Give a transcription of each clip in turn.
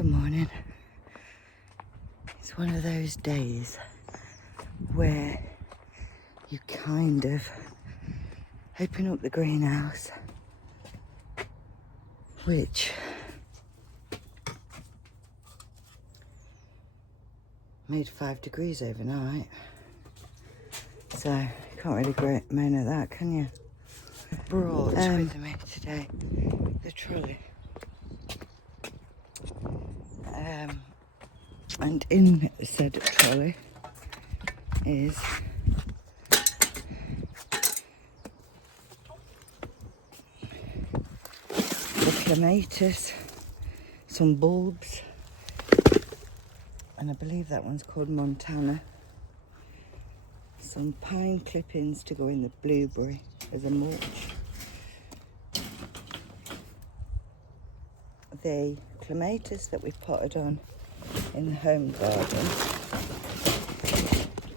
Good morning. It's one of those days where you kind of open up the greenhouse, which made 5 degrees overnight. So you can't really moan at that, can you? Brought with me today the trolley. And in said trolley is the Clematis, some bulbs, and I believe that one's called Montana, some pine clippings to go in the blueberry as a mulch, the Clematis that we potted on in the home garden.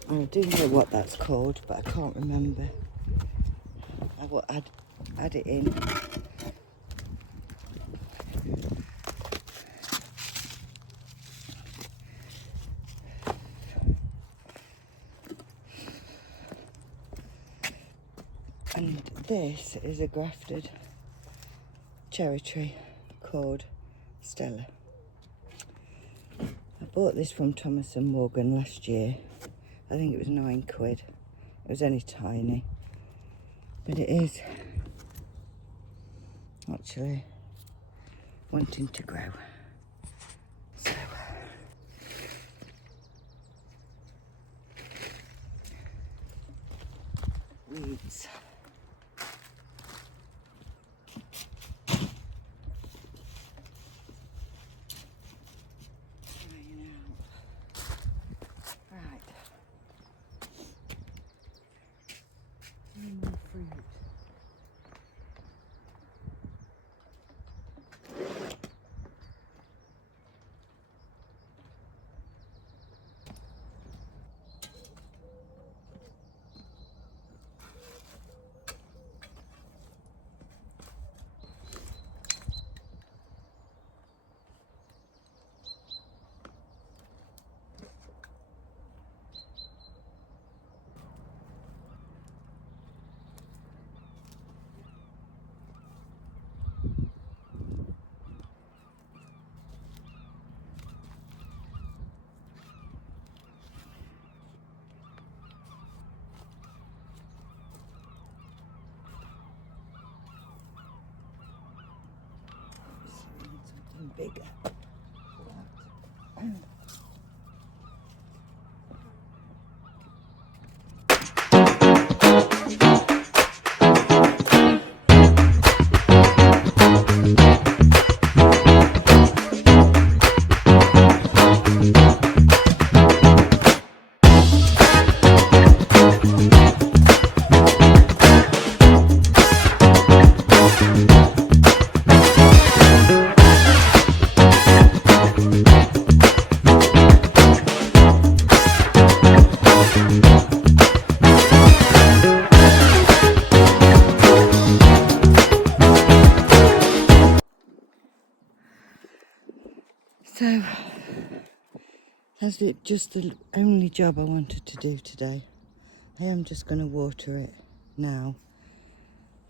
And I do know what that's called, but I can't remember. I will add it in. And this is a grafted cherry tree called Stella. I bought this from Thomas and Morgan last year. I think it was £9. It was only tiny, but it is actually wanting to grow. So weeds. Something bigger. So that's just the only job I wanted to do today. I am just going to water it now,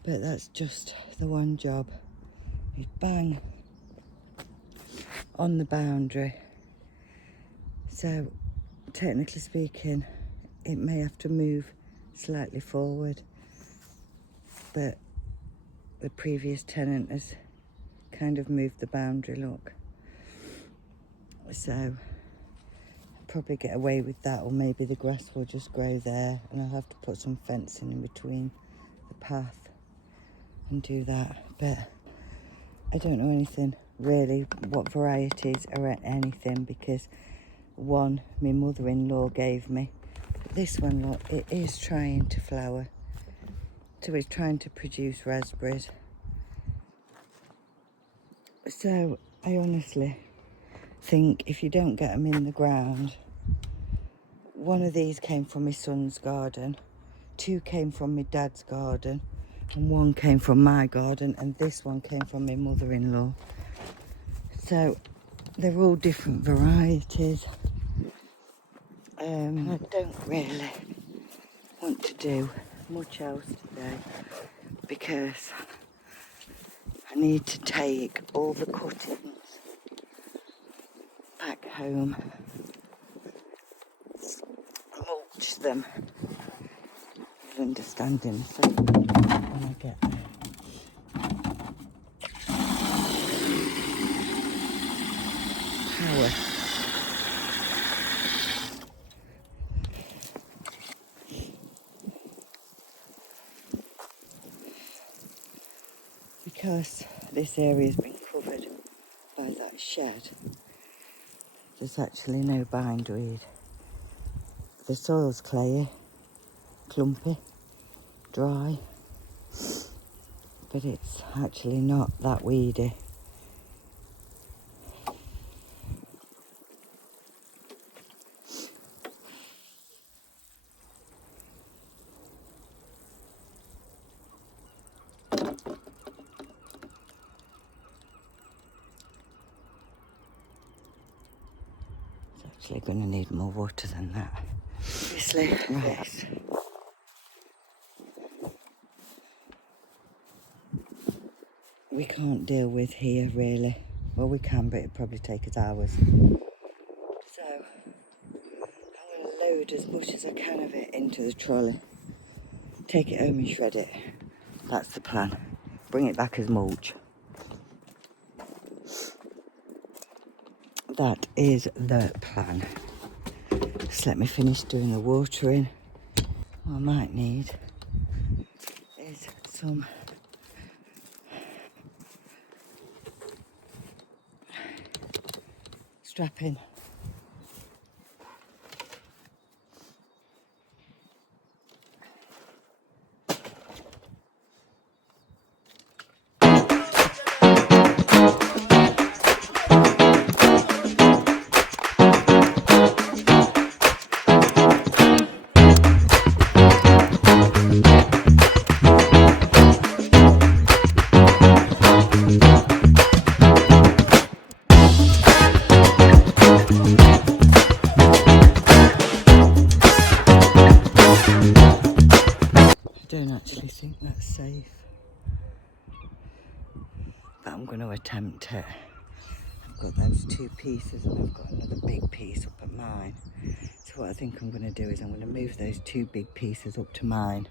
but that's just the one job. It's bang on the boundary. So technically speaking, it may have to move slightly forward, but the previous tenant has kind of moved the boundary, look. So I'll probably get away with that, or maybe the grass will just grow there and I'll have to put some fencing in between the path and do that. But I don't know anything really, what varieties or anything, because one my mother-in-law gave me. But this one, look, it is trying to flower. So it's trying to produce raspberries. So I honestly think if you don't get them in the ground, one of these came from my son's garden, 2 came from my dad's garden, and 1 came from my garden, and this one came from my mother-in-law. So they're all different varieties. I don't really want to do much else today because I need to take all the cuttings back home, mulch them. You'll understand in a second when I get there. Power. Because this area's been covered by that shed, there's actually no bindweed. The soil's clayey, clumpy, dry, but it's actually not that weedy. It's actually going to need more water than that. Obviously, right. We can't deal with here really. Well, we can, but it'd probably take us hours. So I'm going to load as much as I can of it into the trolley, take it home and shred it. That's the plan. Bring it back as mulch. That is the plan. Just let me finish doing the watering. What I might need is some strapping. I don't actually think that's safe, but I'm going to attempt it. I've got those two pieces and I've got another big piece up at mine. So what I think I'm going to do is I'm going to move those two big pieces up to mine,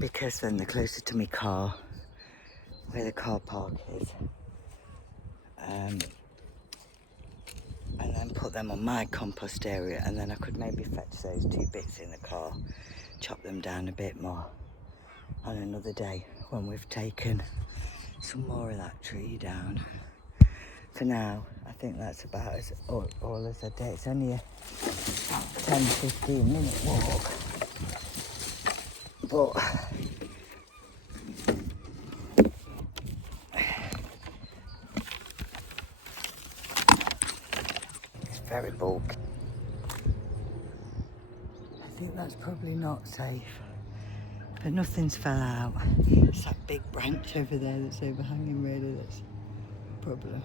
because then they're closer to my car, where the car park is. And then put them on my compost area, and then I could maybe fetch those two bits in the car, chop them down a bit more on another day when we've taken some more of that tree down. For now, I think that's about as all as I do. It's only a 10-15 minute walk, but it's very bulky. I think that's probably not safe, but nothing's fell out. It's that big branch over there that's overhanging, really, that's a problem.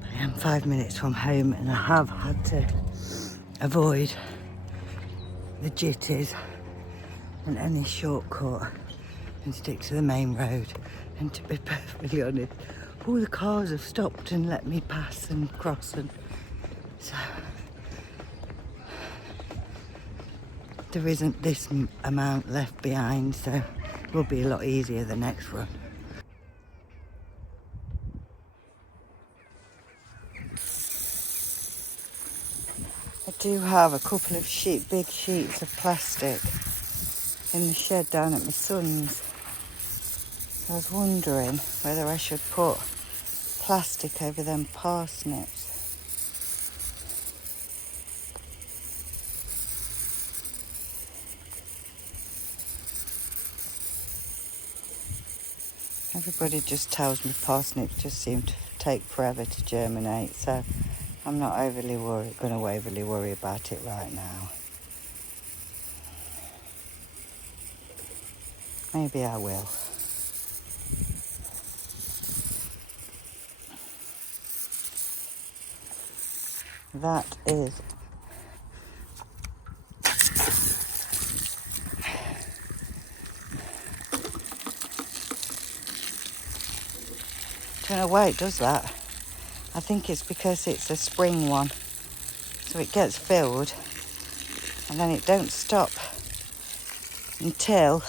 But I am 5 minutes from home and I have had to avoid the jitties and any shortcut and stick to the main road. And to be perfectly honest, all the cars have stopped and let me pass and cross, and so there isn't this amount left behind, so it will be a lot easier the next run. I do have a couple of big sheets of plastic in the shed down at my son's. I was wondering whether I should put plastic over them parsnips. Everybody just tells me parsnips just seem to take forever to germinate, so I'm not going to overly worry about it right now. Maybe I will. That is don't know why it does that. I think it's because it's a spring one. So it gets filled and then it don't stop until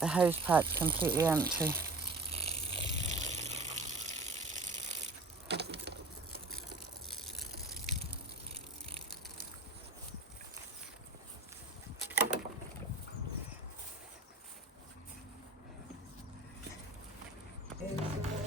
the hose pipe's completely empty. It's